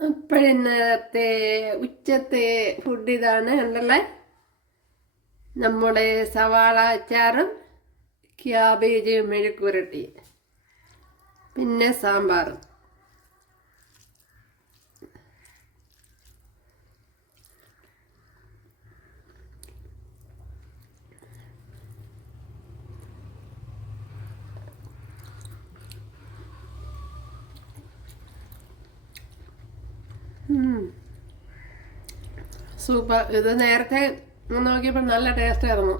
ഇപ്പോഴിന്നത്തെ ഉച്ചത്തെ food ഇതാണ് ഉണ്ടല്ലേ നമ്മുടെ സവാള അച്ചാറും ക്യാബേജ് മെഴുക്കുരട്ടി പിന്നെ സാമ്പാറും. സൂപ്പർ. ഇത് നേരത്തെ നോക്കിയപ്പോൾ നല്ല ടേസ്റ്റ് ആയിരുന്നു.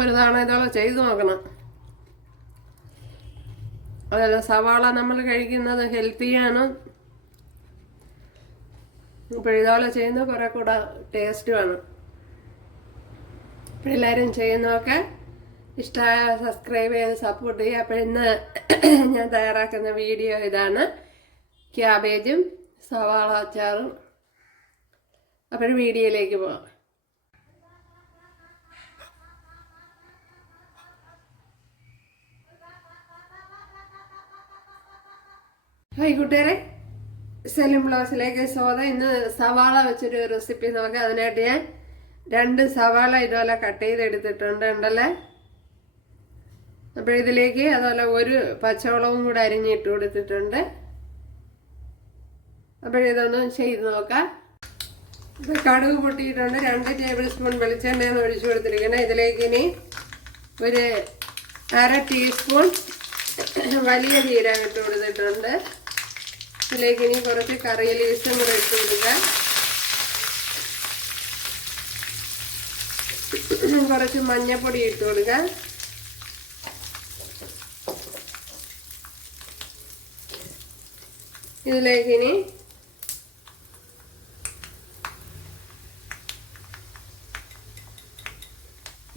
ഒരു തവണ ഇതോളം ചെയ്തു നോക്കണം. അതല്ല സവാള നമ്മൾ കഴിക്കുന്നത് ഹെൽത്തിയാണ് അപ്പോൾ ഇതോളം ചെയ്യുന്നത് കുറെ കൂടെ ടേസ്റ്റുമാണ് എല്ലാവരും ചെയ്യുന്നതൊക്കെ ഇഷ്ടമായ സബ്സ്ക്രൈബ് ചെയ്ത് സപ്പോർട്ട് ചെയ്യുക. അപ്പോൾ ഇന്ന് ഞാൻ തയ്യാറാക്കുന്ന വീഡിയോ ഇതാണ്. ക്യാബേജും സവാള അച്ചാറും. അപ്പോൾ വീഡിയോയിലേക്ക് പോകാം ഹായ് കൂട്ടുകാരെ. സെലിം ബ്ലൗസിലേക്ക് സ്വാഗതം. ഇന്ന് സവാള വെച്ചൊരു റെസിപ്പി നോക്കാം. അതിനായിട്ട് ഞാൻ രണ്ട് സവാള ഇതുപോലെ കട്ട് ചെയ്തെടുത്തിട്ടുണ്ട് ഉണ്ടല്ലേ അപ്പോൾ ഇതിലേക്ക് അതുപോലെ ഒരു പച്ചവളവും കൂടെ അരിഞ്ഞിട്ട് കൊടുത്തിട്ടുണ്ട്. അപ്പോൾ ഇതൊന്ന് ചെയ്ത് നോക്കാം. ഇപ്പം കടുക് പൊട്ടിയിട്ടുണ്ട് രണ്ട് ടേബിൾ സ്പൂൺ വെളിച്ചെണ്ണയാണ് ഒഴിച്ചു കൊടുത്തിരിക്കണം ഇതിലേക്ക് ഇനി ഒരു അര ടീസ്പൂൺ വലിയ ജീരകം ഇട്ട് കൊടുത്തിട്ടുണ്ട്. ഇതിലേക്ക് ഇനി കുറച്ച് കറി ലീസും കൂടെ ഇട്ട് കൊടുക്കാം. കുറച്ച് മഞ്ഞപ്പൊടി ഇട്ട് കൊടുക്കാം. ഇതിലേക്ക് ഇനി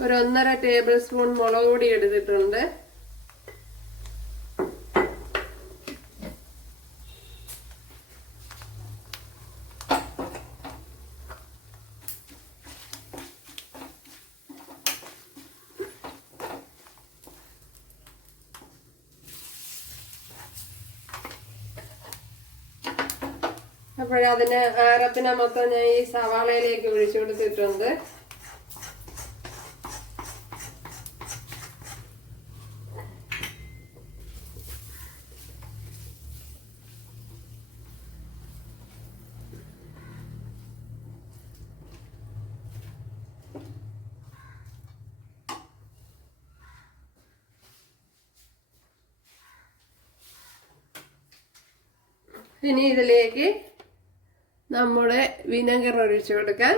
ഒരു ഒന്നര ടേബിൾ സ്പൂൺ മുളക് പൊടി എടുത്തിട്ടുണ്ട്. അപ്പോഴതിന് അരപ്പിനെ മൊത്തം ഞാൻ ഈ സവാളയിലേക്ക് ഒഴിച്ചു കൊടുത്തിട്ടുണ്ട്. ഇനി ഇതിലേക്ക് നമ്മുടെ വിനെഗർ ഒഴിച്ചു കൊടുക്കാം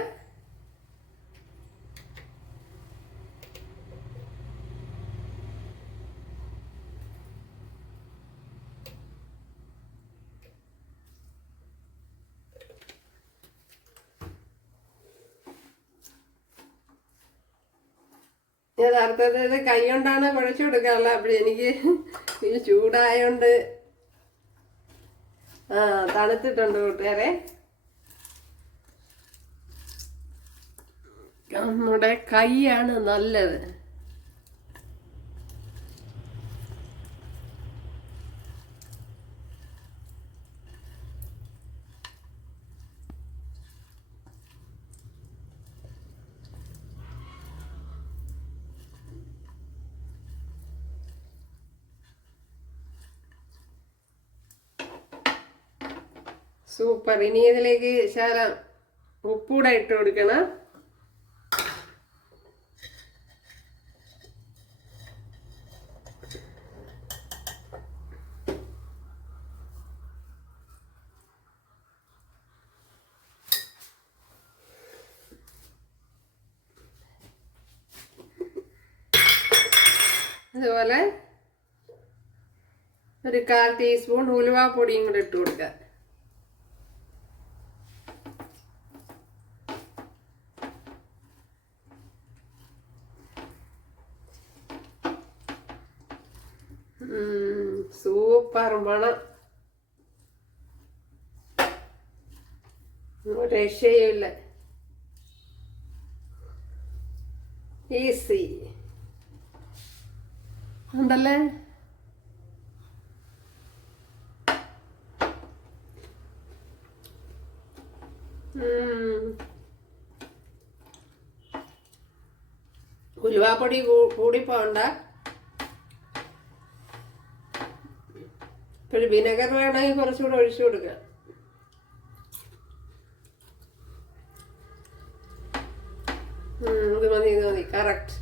യഥാർത്ഥത്തിൽ കൈ കൊണ്ടാണ് കുഴച്ചു കൊടുക്കാറുള്ളത്. അപ്പോൾ എനിക്ക് ഈ ചൂടായോണ്ട് ആ തണുത്തിട്ടുണ്ട് കൂട്ടുകാരെ. നമ്മുടെ കൈയാണ് നല്ലത്. സൂപ്പർ. ഇനി ഇതിലേക്ക് ശാല ഉപ്പൂടെ ഇട്ട് കൊടുക്കണം. അതുപോലെ ഒരു കാൽ ടീസ്പൂൺ ഉലുവ പൊടിയും കൂടെ ഇട്ട് കൊടുക്കുക. സൂപ്പർ മണം. ഒരു ഈസി. ഉണ്ടല്ലേ. ഉലുവാപ്പൊടി കൂ- കൂടിപ്പോണ്ട. ഒരു വിനെഗർ വേണമെങ്കിൽ കുറച്ചുകൂടെ ഒഴിച്ചു കൊടുക്കുക ഇത് മതി ഇത് മതി. കറക്റ്റ്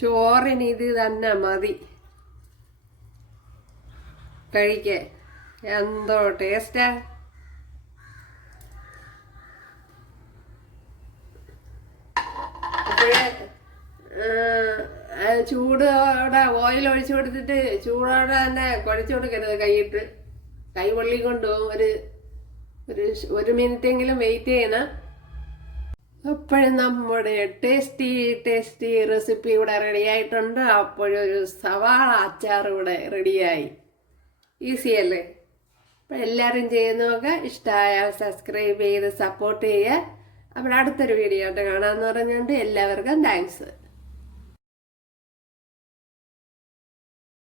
ചോറിന് ഇത് തന്നെ മതി. കഴിക്കേ. എന്തോ ടേസ്റ്റാ ചൂടോടെ ഓയിൽ ഒഴിച്ചു കൊടുത്തിട്ട് ചൂടോടെ തന്നെ കുഴച്ചു കൊടുക്കരുത് കൈയിട്ട്. കൈ പൊള്ളി ഒരു ഒരു മിനിറ്റ് എങ്കിലും വെയിറ്റ് ചെയ്യണം. അപ്പോഴും നമ്മുടെ ടേസ്റ്റി ടേസ്റ്റി റെസിപ്പി ഇവിടെ റെഡി ആയിട്ടുണ്ട്. അപ്പോഴൊരു സവാള അച്ചാർ ഇവിടെ റെഡിയായി ഈസി അല്ലേ? അപ്പം എല്ലാവരും ചെയ്യുന്നതൊക്കെ ഇഷ്ടമായ സബ്സ്ക്രൈബ് ചെയ്ത് സപ്പോർട്ട് ചെയ്യുക. അപ്പോൾ അടുത്തൊരു വീഡിയോ ആയിട്ട് കാണാമെന്ന് പറഞ്ഞുകൊണ്ട് എല്ലാവർക്കും താങ്ക്സ്